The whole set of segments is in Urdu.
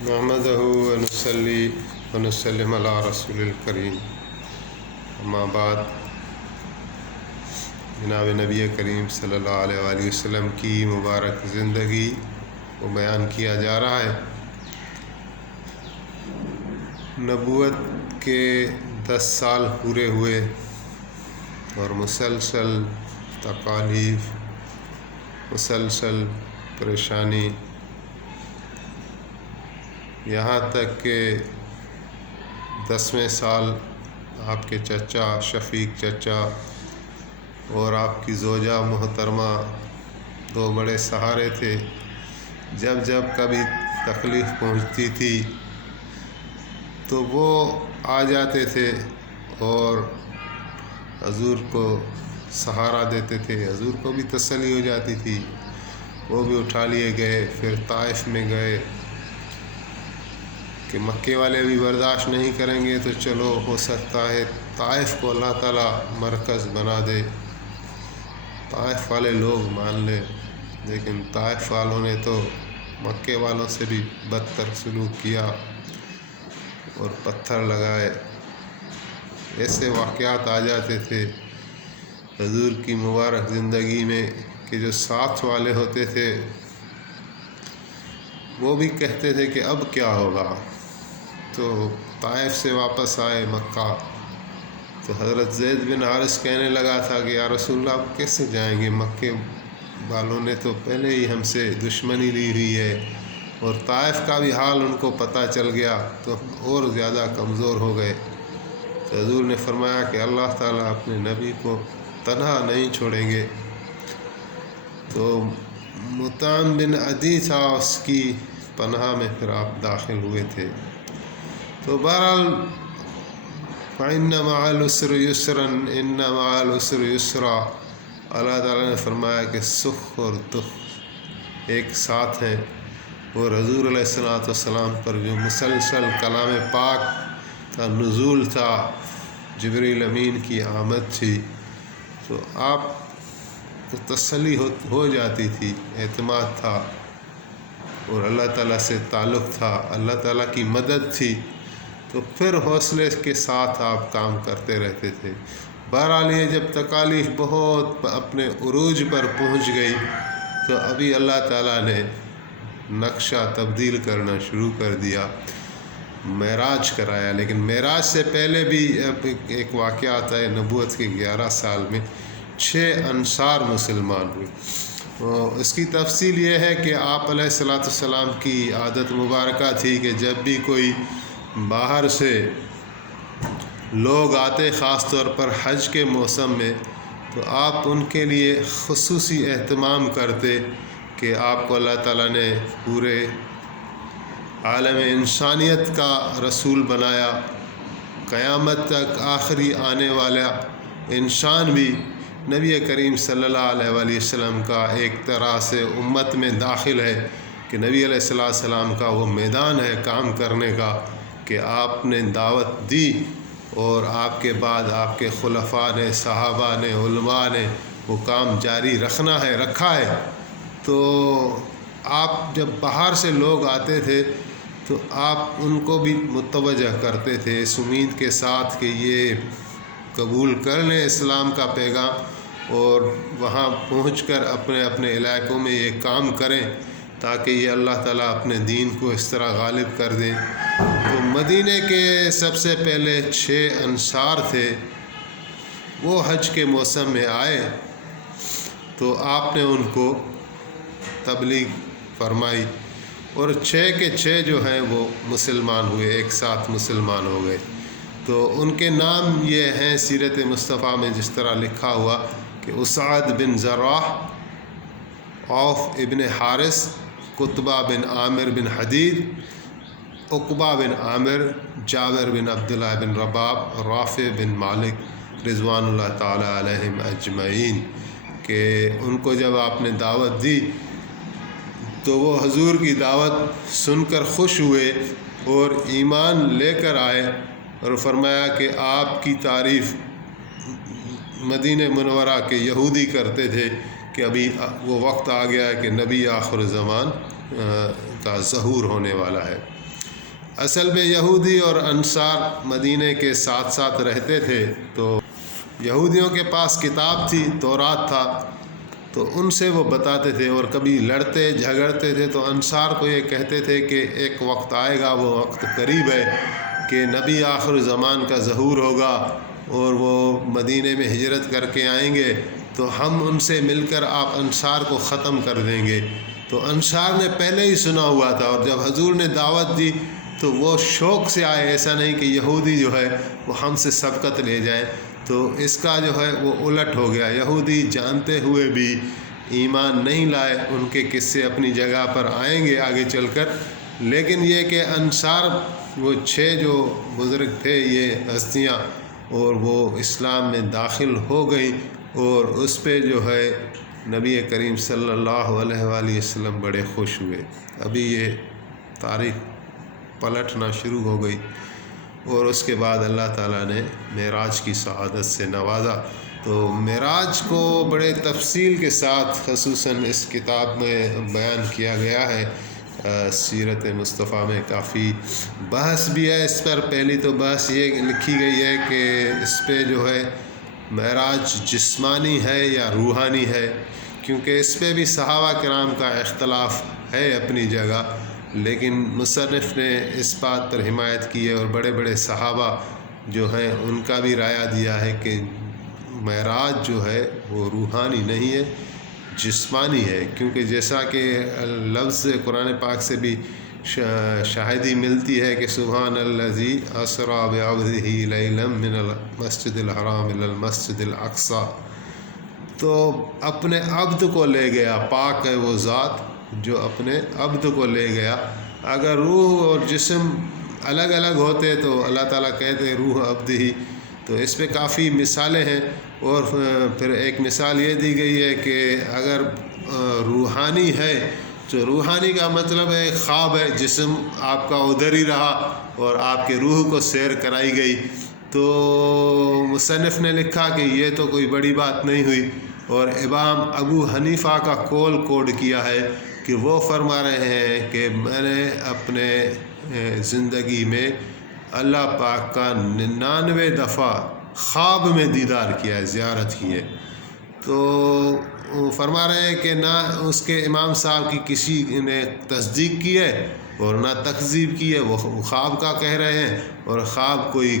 نحمده ونصلي ونسلم علی رسول الکریم، اما بعد۔ جناب نبی کریم صلی اللہ علیہ وآلہ وسلم کی مبارک زندگی کو بیان کیا جا رہا ہے۔ نبوت کے 10 سال پورے ہوئے اور مسلسل تکالیف، مسلسل پریشانی، یہاں تک کہ 10ویں سال آپ کے چچا شفیق چچا اور آپ کی زوجہ محترمہ 2 بڑے سہارے تھے۔ جب جب کبھی تکلیف پہنچتی تھی تو وہ آ جاتے تھے اور حضور کو سہارا دیتے تھے، حضور کو بھی تسلی ہو جاتی تھی، وہ بھی اٹھا لیے گئے۔ پھر طائف میں گئے کہ مکے والے بھی برداشت نہیں کریں گے، تو چلو ہو سکتا ہے طائف کو اللہ تعالیٰ مرکز بنا دے، طائف والے لوگ مان لیں۔ لیکن طائف والوں نے تو مکے والوں سے بھی بدتر سلوک کیا اور پتھر لگائے۔ ایسے واقعات آ جاتے تھے حضور کی مبارک زندگی میں کہ جو ساتھ والے ہوتے تھے وہ بھی کہتے تھے کہ اب کیا ہوگا۔ تو طائف سے واپس آئے مکہ تو حضرت زید بن حارث کہنے لگا تھا کہ یا رسول اللہ آپ کیسے جائیں گے، مکے والوں نے تو پہلے ہی ہم سے دشمنی لی ہوئی ہے، اور طائف کا بھی حال ان کو پتہ چل گیا تو اور زیادہ کمزور ہو گئے۔ تو حضور نے فرمایا کہ اللہ تعالیٰ اپنے نبی کو تنہا نہیں چھوڑیں گے۔ تو مطعم بن عدی تھا، اس کی پناہ میں پھر آپ داخل ہوئے تھے۔ تو بہرحال فَإِنَّ مَعَ الْعُسْرِ يُسْرًا إِنَّ مَعَ الْعُسْرِ يُسْرًا، اللہ تعالیٰ نے فرمایا کہ سکھ اور دکھ ایک ساتھ ہیں۔ اور حضور علیہ السلام پر جو مسلسل کلام پاک کا نزول تھا، جبریل امین کی آمد تھی، تو آپ کو تسلی ہو جاتی تھی، اعتماد تھا اور اللہ تعالیٰ سے تعلق تھا، اللہ تعالیٰ کی مدد تھی، تو پھر حوصلے کے ساتھ آپ کام کرتے رہتے تھے۔ بہرحال یہ جب تکالیف بہت اپنے عروج پر پہنچ گئی تو ابھی اللہ تعالیٰ نے نقشہ تبدیل کرنا شروع کر دیا، معراج کرایا۔ لیکن معراج سے پہلے بھی ایک واقعہ آتا ہے، نبوت کے 11 سال میں 6 انصار مسلمان ہوئے۔ اس کی تفصیل یہ ہے کہ آپ علیہ السلام کی عادت مبارکہ تھی کہ جب بھی کوئی باہر سے لوگ آتے، خاص طور پر حج کے موسم میں، تو آپ ان کے لیے خصوصی اہتمام کرتے کہ آپ کو اللہ تعالیٰ نے پورے عالم انسانیت کا رسول بنایا، قیامت تک آخری آنے والا انسان بھی نبی کریم صلی اللہ علیہ وآلہ وسلم کا ایک طرح سے امت میں داخل ہے، کہ نبی علیہ السلام کا وہ میدان ہے کام کرنے کا کہ آپ نے دعوت دی، اور آپ کے بعد آپ کے خلفاء نے، صحابہ نے، علماء نے وہ کام جاری رکھا ہے۔ تو آپ جب باہر سے لوگ آتے تھے تو آپ ان کو بھی متوجہ کرتے تھے اس امید کے ساتھ کہ یہ قبول کر لیں اسلام کا پیغام، اور وہاں پہنچ کر اپنے اپنے علاقوں میں یہ کام کریں تاکہ یہ اللہ تعالیٰ اپنے دین کو اس طرح غالب کر دیں۔ تو مدینہ کے سب سے پہلے 6 انصار تھے، وہ حج کے موسم میں آئے تو آپ نے ان کو تبلیغ فرمائی، اور 6 کے 6 جو ہیں وہ مسلمان ہوئے، ایک ساتھ مسلمان ہو گئے۔ تو ان کے نام یہ ہیں سیرت مصطفیٰ میں جس طرح لکھا ہوا کہ اسعد بن زراح، عوف ابن حارث، قطبہ بن عامر بن حدید، عقبہ بن عامر، جابر بن عبداللہ بن رباب، رافع بن مالک رضوان اللہ تعالیٰ علیہم اجمعین۔ کہ ان کو جب آپ نے دعوت دی تو وہ حضور کی دعوت سن کر خوش ہوئے اور ایمان لے کر آئے، اور فرمایا کہ آپ کی تعریف مدینہ منورہ کے یہودی کرتے تھے کہ ابھی وہ وقت آ گیا ہے کہ نبی آخر زمان کا ظہور ہونے والا ہے۔ اصل میں یہودی اور انصار مدینہ کے ساتھ ساتھ رہتے تھے، تو یہودیوں کے پاس کتاب تھی، تورات تھا، تو ان سے وہ بتاتے تھے اور کبھی لڑتے جھگڑتے تھے تو انصار کو یہ کہتے تھے کہ ایک وقت آئے گا، وہ وقت قریب ہے کہ نبی آخر زمان کا ظہور ہوگا اور وہ مدینہ میں ہجرت کر کے آئیں گے، تو ہم ان سے مل کر آپ انصار کو ختم کر دیں گے۔ تو انصار نے پہلے ہی سنا ہوا تھا، اور جب حضور نے دعوت دی تو وہ شوق سے آئے، ایسا نہیں کہ یہودی جو ہے وہ ہم سے سبقت لے جائیں۔ تو اس کا جو ہے وہ الٹ ہو گیا، یہودی جانتے ہوئے بھی ایمان نہیں لائے۔ ان کے قصے اپنی جگہ پر آئیں گے آگے چل کر، لیکن یہ کہ انصار وہ 6 جو بزرگ تھے، یہ ہستیاں، اور وہ اسلام میں داخل ہو گئیں، اور اس پہ جو ہے نبی کریم صلی اللہ علیہ وآلہ وسلم بڑے خوش ہوئے۔ ابھی یہ تاریخ پلٹنا شروع ہو گئی، اور اس کے بعد اللہ تعالیٰ نے معراج کی سعادت سے نوازا۔ تو معراج کو بڑے تفصیل کے ساتھ خصوصاً اس کتاب میں بیان کیا گیا ہے، سیرت مصطفیٰ میں کافی بحث بھی ہے اس پر۔ پہلی تو بحث یہ لکھی گئی ہے کہ اس پہ جو ہے معراج جسمانی ہے یا روحانی ہے، کیونکہ اس پہ بھی صحابہ کرام کا اختلاف ہے اپنی جگہ، لیکن مصنف نے اس بات پر حمایت کی ہے، اور بڑے بڑے صحابہ جو ہیں ان کا بھی رائے دیا ہے کہ معراج جو ہے وہ روحانی نہیں ہے، جسمانی ہے، کیونکہ جیسا کہ لفظ قرآن پاک سے بھی شاہدی ملتی ہے کہ سبحان الذی اسریٰ بعبدہ لیلا من المسجد الحرام الی المسجد الاقصی، تو اپنے عبد کو لے گیا، پاک ہے وہ ذات جو اپنے عبد کو لے گیا۔ اگر روح اور جسم الگ الگ ہوتے تو اللہ تعالیٰ کہتے روح عبد ہی۔ تو اس پہ کافی مثالیں ہیں، اور پھر ایک مثال یہ دی گئی ہے کہ اگر روحانی ہے تو روحانی کا مطلب ہے خواب ہے، جسم آپ کا ادھر ہی رہا اور آپ کے روح کو سیر کرائی گئی۔ تو مصنف نے لکھا کہ یہ تو کوئی بڑی بات نہیں ہوئی، اور امام ابو حنیفہ کا قول کوڈ کیا ہے کہ وہ فرما رہے ہیں کہ میں نے اپنے زندگی میں اللہ پاک کا 99 دفعہ خواب میں دیدار کیا ہے، زیارت کی ہے۔ تو فرما رہے ہیں کہ نہ اس کے امام صاحب کی کسی نے تصدیق کی ہے اور نہ تکذیب کی ہے، وہ خواب کا کہہ رہے ہیں، اور خواب کوئی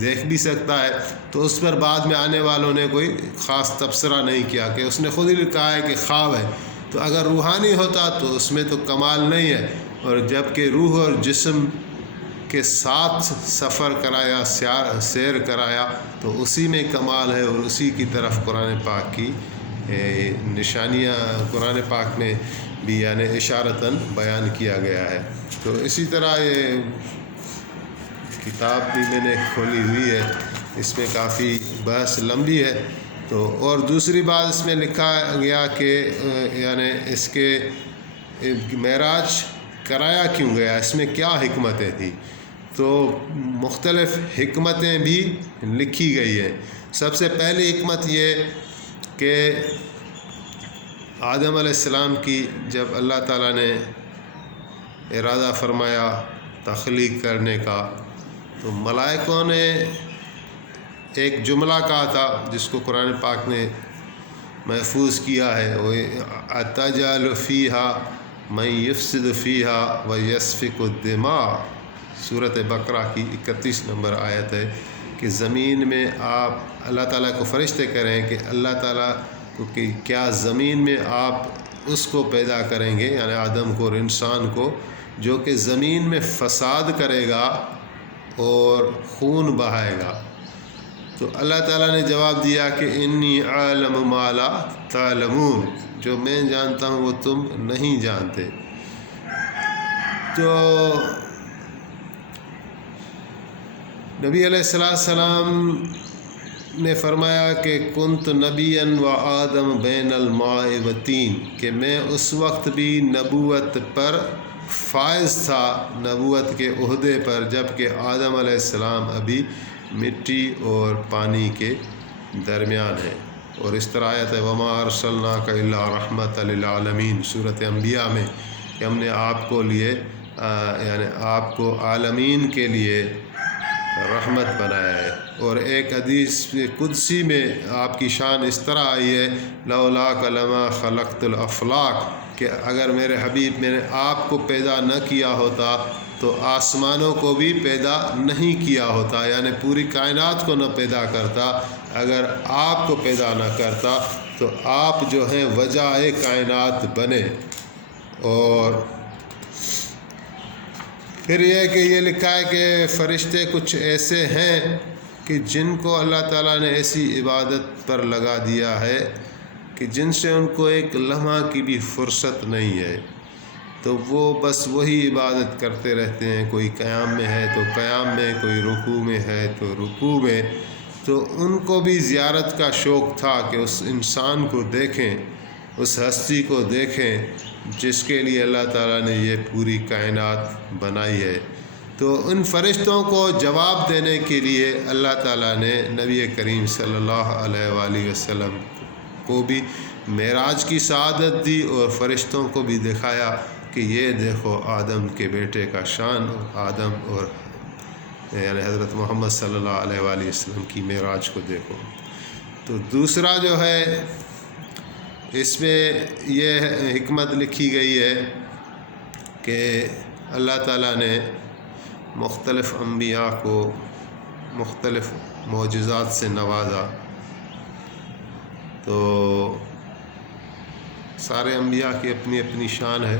دیکھ بھی سکتا ہے، تو اس پر بعد میں آنے والوں نے کوئی خاص تبصرہ نہیں کیا کہ اس نے خود ہی کہا ہے کہ خواب ہے۔ تو اگر روحانی ہوتا تو اس میں تو کمال نہیں ہے، اور جب کہ روح اور جسم کے ساتھ سفر کرایا، سیر کرایا، تو اسی میں کمال ہے، اور اسی کی طرف قرآن پاک کی نشانیاں قرآن پاک میں بھی یعنی اشارتاً بیان کیا گیا ہے۔ تو اسی طرح یہ کتاب بھی میں نے کھولی ہوئی ہے، اس میں کافی بحث لمبی ہے۔ تو اور دوسری بات اس میں لکھا گیا کہ یعنی اس کے معراج کرایا کیوں گیا، اس میں کیا حکمتیں تھیں، تو مختلف حکمتیں بھی لکھی گئی ہیں۔ سب سے پہلی حکمت یہ کہ آدم علیہ السلام کی جب اللہ تعالیٰ نے ارادہ فرمایا تخلیق کرنے کا، تو ملائکوں نے ایک جملہ کہا تھا جس کو قرآن پاک نے محفوظ کیا ہے، وہ اتجعل فیہا من یفسد فیہا ویسفک الدماء، سورۃ بقرہ کی 31 نمبر آیت ہے کہ زمین میں آپ اللہ تعالیٰ کو فرشتے کریں کہ اللہ تعالیٰ کو کہ کیا زمین میں آپ اس کو پیدا کریں گے، یعنی آدم کو اور انسان کو، جو کہ زمین میں فساد کرے گا اور خون بہائے گا۔ تو اللہ تعالیٰ نے جواب دیا کہ انی اعلم ما لا تعلمون، جو میں جانتا ہوں وہ تم نہیں جانتے۔ تو نبی علیہ السلام نے فرمایا کہ کنت نبیا و آدم بین الماء و طین، کہ میں اس وقت بھی نبوت پر فائز تھا، نبوت کے عہدے پر، جب کہ آدم علیہ السلام ابھی مٹی اور پانی کے درمیان ہے۔ اور اس طرح آیت ہے وما ارسلناک الا رحمۃ للعالمین، سورۃ انبیاء میں، کہ ہم نے آپ کو لیے یعنی آپ کو عالمین کے لیے رحمت بنایا ہے۔ اور ایک حدیث قدسی میں آپ کی شان اس طرح آئی ہے، لولاک لما خلقت الافلاق، کہ اگر میرے حبیب میں نے آپ کو پیدا نہ کیا ہوتا تو آسمانوں کو بھی پیدا نہیں کیا ہوتا، یعنی پوری کائنات کو نہ پیدا کرتا۔ اگر آپ کو پیدا نہ کرتا تو آپ جو ہیں وجہ کائنات بنے۔ اور پھر یہ ہے کہ یہ لکھا ہے کہ فرشتے کچھ ایسے ہیں کہ جن کو اللہ تعالیٰ نے ایسی عبادت پر لگا دیا ہے کہ جن سے ان کو ایک لمحہ کی بھی فرصت نہیں ہے، تو وہ بس وہی عبادت کرتے رہتے ہیں۔ کوئی قیام میں ہے تو قیام میں، کوئی رکوع میں ہے تو رکوع میں۔ تو ان کو بھی زیارت کا شوق تھا کہ اس انسان کو دیکھیں، اس ہستی کو دیکھیں جس کے لیے اللہ تعالیٰ نے یہ پوری کائنات بنائی ہے۔ تو ان فرشتوں کو جواب دینے کے لیے اللہ تعالیٰ نے نبی کریم صلی اللہ علیہ وآلہ وسلم کو بھی معراج کی سعادت دی، اور فرشتوں کو بھی دکھایا کہ یہ دیکھو آدم کے بیٹے کا شان، آدم اور یعنی حضرت محمد صلی اللہ علیہ وآلہ وسلم کی معراج کو دیکھو۔ تو دوسرا جو ہے اس میں یہ حکمت لکھی گئی ہے کہ اللہ تعالیٰ نے مختلف انبیاء کو مختلف معجزات سے نوازا۔ تو سارے انبیاء کی اپنی اپنی شان ہے،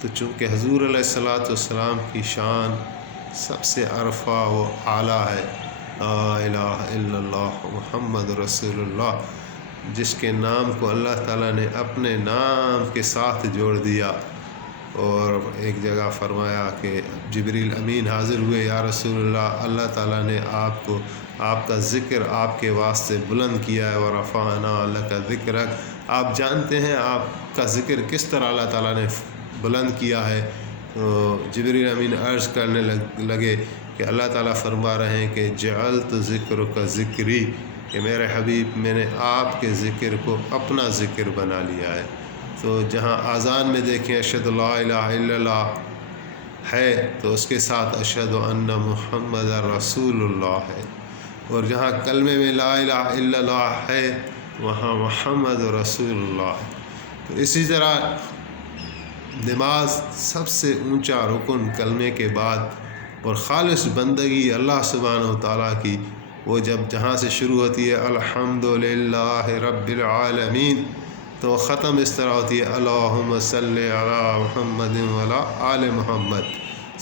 تو چونکہ حضور علیہ الصلاۃ والسلام کی شان سب سے عرفہ و اعلیٰ ہے، لا الہ الا اللہ محمد رسول اللہ، جس کے نام کو اللہ تعالیٰ نے اپنے نام کے ساتھ جوڑ دیا۔ اور ایک جگہ فرمایا کہ جبریل امین حاضر ہوئے، یا رسول اللہ، اللہ تعالیٰ نے آپ کو، آپ کا ذکر آپ کے واسطے بلند کیا ہے، ورفعنا لک ذکرک۔ آپ جانتے ہیں آپ کا ذکر کس طرح اللہ تعالیٰ نے بلند کیا ہے؟ تو جبریل امین عرض کرنے لگے کہ اللہ تعالیٰ فرما رہے ہیں کہ جعلت ذکرک ذکری، کہ میرے حبیب میں نے آپ کے ذکر کو اپنا ذکر بنا لیا ہے۔ تو جہاں اذان میں دیکھیں اشہد لا الہ الا اللہ ہے تو اس کے ساتھ اشہد ان محمد رسول اللہ ہے، اور جہاں کلمے میں لا الہ الا اللہ ہے وہاں محمد رسول اللہ ہے۔ تو اسی طرح نماز سب سے اونچا رکن کلمے کے بعد، اور خالص بندگی اللہ سبحانہ و تعالیٰ کی، وہ جہاں سے شروع ہوتی ہے الحمدللہ رب العالمین، تو ختم اس طرح ہوتی ہے اللہم صلی علی محمد وعلی آل محمد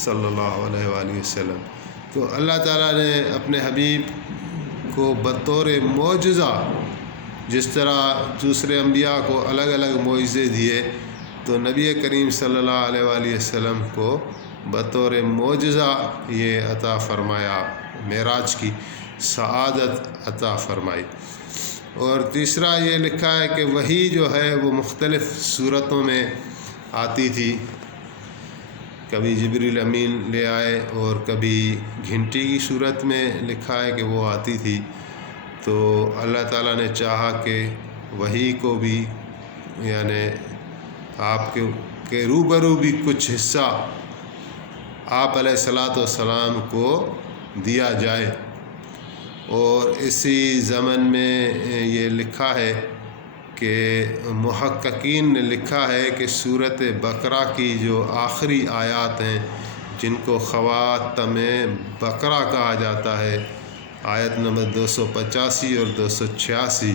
صلی اللہ علیہ وآلہ وسلم۔ تو اللہ تعالیٰ نے اپنے حبیب کو بطور معجزہ، جس طرح دوسرے انبیاء کو الگ الگ معجزے دیے، تو نبی کریم صلی اللہ علیہ وآلہ وسلم کو بطور معجزہ یہ عطا فرمایا، معراج کی سعادت عطا فرمائی۔ اور تیسرا یہ لکھا ہے کہ وحی جو ہے وہ مختلف صورتوں میں آتی تھی، کبھی جبریل امین لے آئے اور کبھی گھنٹی کی صورت میں لکھا ہے کہ وہ آتی تھی۔ تو اللہ تعالیٰ نے چاہا کہ وحی کو بھی یعنی آپ کے روبرو بھی کچھ حصہ آپ علیہ الصلاۃ والسلام کو دیا جائے۔ اور اسی ضمن میں یہ لکھا ہے کہ محققین نے لکھا ہے کہ سورۃ بقرہ کی جو آخری آیات ہیں، جن کو خواتم بقرہ کہا جاتا ہے، آیت نمبر 285 اور 286،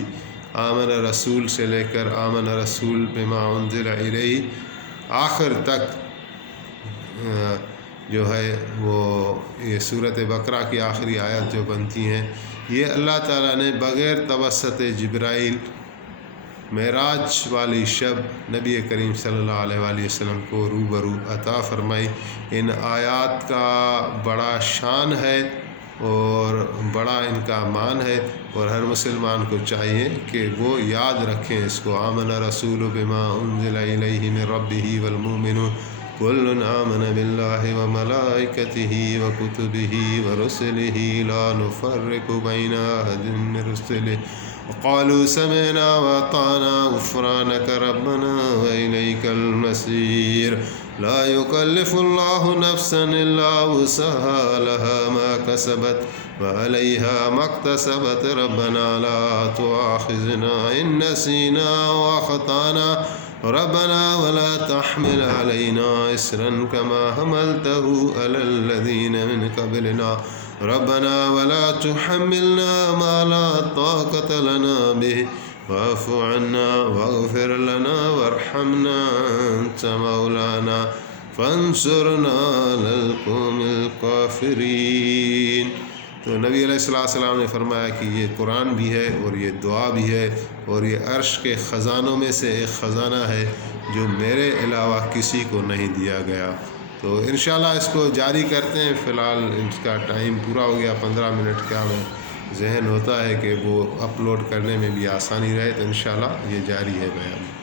آمن رسول سے لے کر آمن رسول بما انزل الیہ آخر تک جو ہے وہ یہ سورۃ بقرہ کی آخری آیت جو بنتی ہیں، یہ اللہ تعالیٰ نے بغیر توسط جبرائیل معراج والی شب نبی کریم صلی اللہ علیہ وآلہ وسلم کو روبرو عطا فرمائی۔ ان آیات کا بڑا شان ہے اور بڑا ان کا مان ہے، اور ہر مسلمان کو چاہیے کہ وہ یاد رکھیں اس کو۔ آمن رسول بما انزل الیہ من ربہ والمؤمنون کل آمن باللہ وملائکتہ وکتبہ ورسلہ لا نفرق بین احد من رسلہ وقالوا سمعنا واطعنا غفرانک ربنا والیک المصیر۔ لا يكلف الله نفسا إلا وسعها لها ما كسبت وعليها ما اكتسبت ربنا لا تؤاخذنا إن نسينا وأخطأنا ربنا ولا تحمل علينا إصرا كما حملته على الذين من قبلنا ربنا ولا تحملنا ما لا طاقة لنا به واعف عنا واغفر لنا وارحمنا أنت مولانا فانصرنا على القوم الكافرین۔ تو نبی علیہ السلام نے فرمایا کہ یہ قرآن بھی ہے اور یہ دعا بھی ہے اور یہ عرش کے خزانوں میں سے ایک خزانہ ہے جو میرے علاوہ کسی کو نہیں دیا گیا۔ تو انشاءاللہ اس کو جاری کرتے ہیں۔ فی الحال اس کا ٹائم پورا ہو گیا، 15 منٹ کا میں ذہن ہوتا ہے کہ وہ اپلوڈ کرنے میں بھی آسانی رہے، تو انشاءاللہ یہ جاری ہے بیان۔